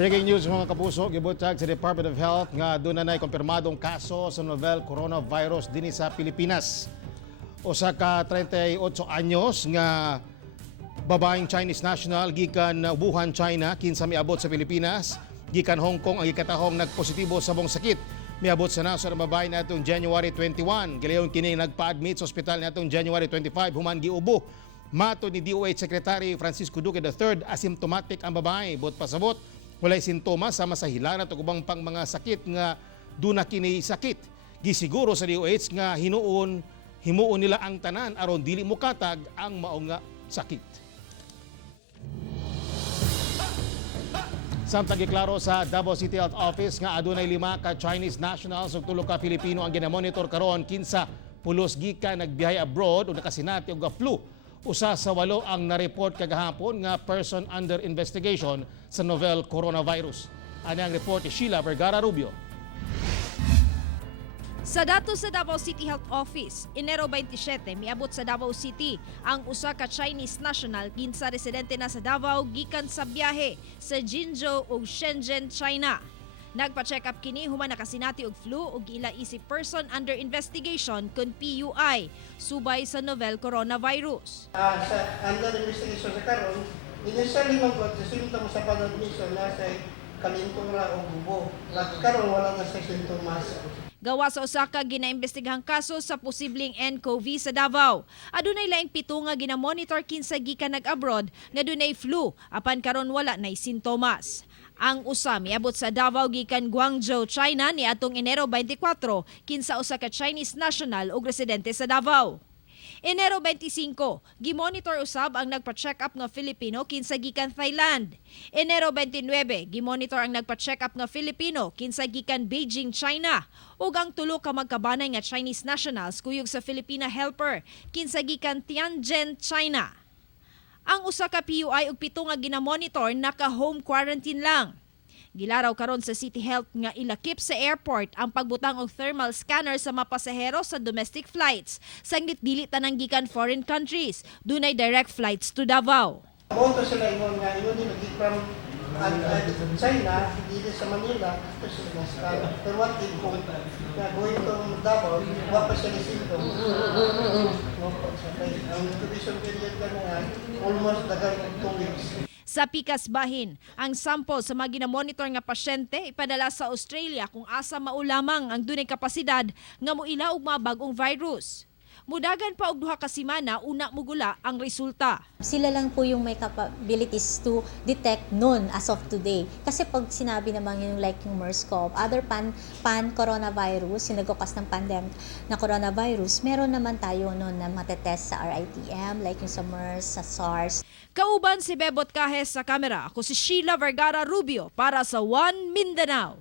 Breaking news mga kapuso, gibutag sa Department of Health nga doon na kumpirmadong kaso sa novel coronavirus dinhi sa Pilipinas. Usa ka 38 anyos nga babaeng Chinese national gikan Wuhan, China, kinsa miabot sa Pilipinas, gikan Hong Kong ang gikatahong nagpositibo sa bong sakit. Miabot sa nasod ang babae natong January 21. Gilayon kini nagpa-admit sa ospital natong January 25 human giubo. Mato ni DOH Secretary Francisco Duque III, asymptomatic ang babae, bot pasabot walay sintomas sama sa hilanat ug ubang pang mga sakit nga duna kini sakit. Gisiguro sa DOH nga himuon nila ang tanan aron dili mokatag ang mao nga sakit. Samtang giklaro sa Davao City Health Office nga adunay 5 ka Chinese nationals ug 3 ka Pilipino ang ginamonitor karon kinsa pulos gikan nagbiyahe abroad ug nakasinati og flu. Usa sa 8 ang na-report kagahapon nga person under investigation sa novel coronavirus. Ani ang report ni Sheila Vergara Rubio. Sa datos sa Davao City Health Office, Enero 27, miabot sa Davao City ang usa ka Chinese national kinsa residente na sa Davao gikan sa biyahe sa Jinzhou ug Shenzhen, China. Nagpa-check up kini human nakasinati og flu ug ila isip person under investigation kun PUI subay sa novel coronavirus. Sa under investigation sa karon, initially man po sa symptoms sa pag-admission nasa kalintura o bubo. Karon wala na sa sintomas. Gawa sa usa ka ginaimbestigahang kaso sa posibleng nCoV sa Davao. Adunay laing 7 nga ginamonitor kinsa gikan nag-abroad nga dunay flu apan karon wala nay sintomas. Ang usa miabot sa Davao gikan Guangzhou, China niadtong Enero 24 kinsa usa ka Chinese national ug residente sa Davao. Enero 25, gimonitor usab ang nagpa-check up nga Filipino kinsa gikan Thailand. Enero 29, gimonitor ang nagpa-check up nga Filipino kinsa gikan Beijing, China. Ug ang 3 ka magkabanay nga Chinese nationals kuyog sa Filipina helper kinsa gikan Tianjin, China. Ang usa ka PUI ug 7 nga ginamonitor naka-home quarantine lang. Gilaraw karon sa City Health nga ilakip sa airport ang pagbutang og thermal scanner sa mga pasahero sa domestic flights. Sanglit dili tanang gikan foreign countries, dunay direct flights to Davao. Bonto sila ingon nga ingon ni nagi from China dito sa Manila ito sila na pero what if kung na going to Davao wa pa sila sinto. Ang incubation period na almost dagan 2 weeks. Sa Pikas Bahin, ang sample sa mga ginamonitor nga pasyente ipadala sa Australia kung asa maulamang ang dunay kapasidad nga moila og mga bag-ong virus. Mudagan pa og 2 ka semana una mugula ang resulta. Sila lang po yung may capabilities to detect noon as of today. Kasi pag sinabi naman yung like yung MERS-CoV, other pan-coronavirus, yung nagkukas ng pandemic na coronavirus, meron naman tayo noon na matetest sa RITM, like yung sa MERS, sa SARS. Kauban si Bebot Kahes sa kamera. Ako si Sheila Vergara Rubio para sa One Mindanao.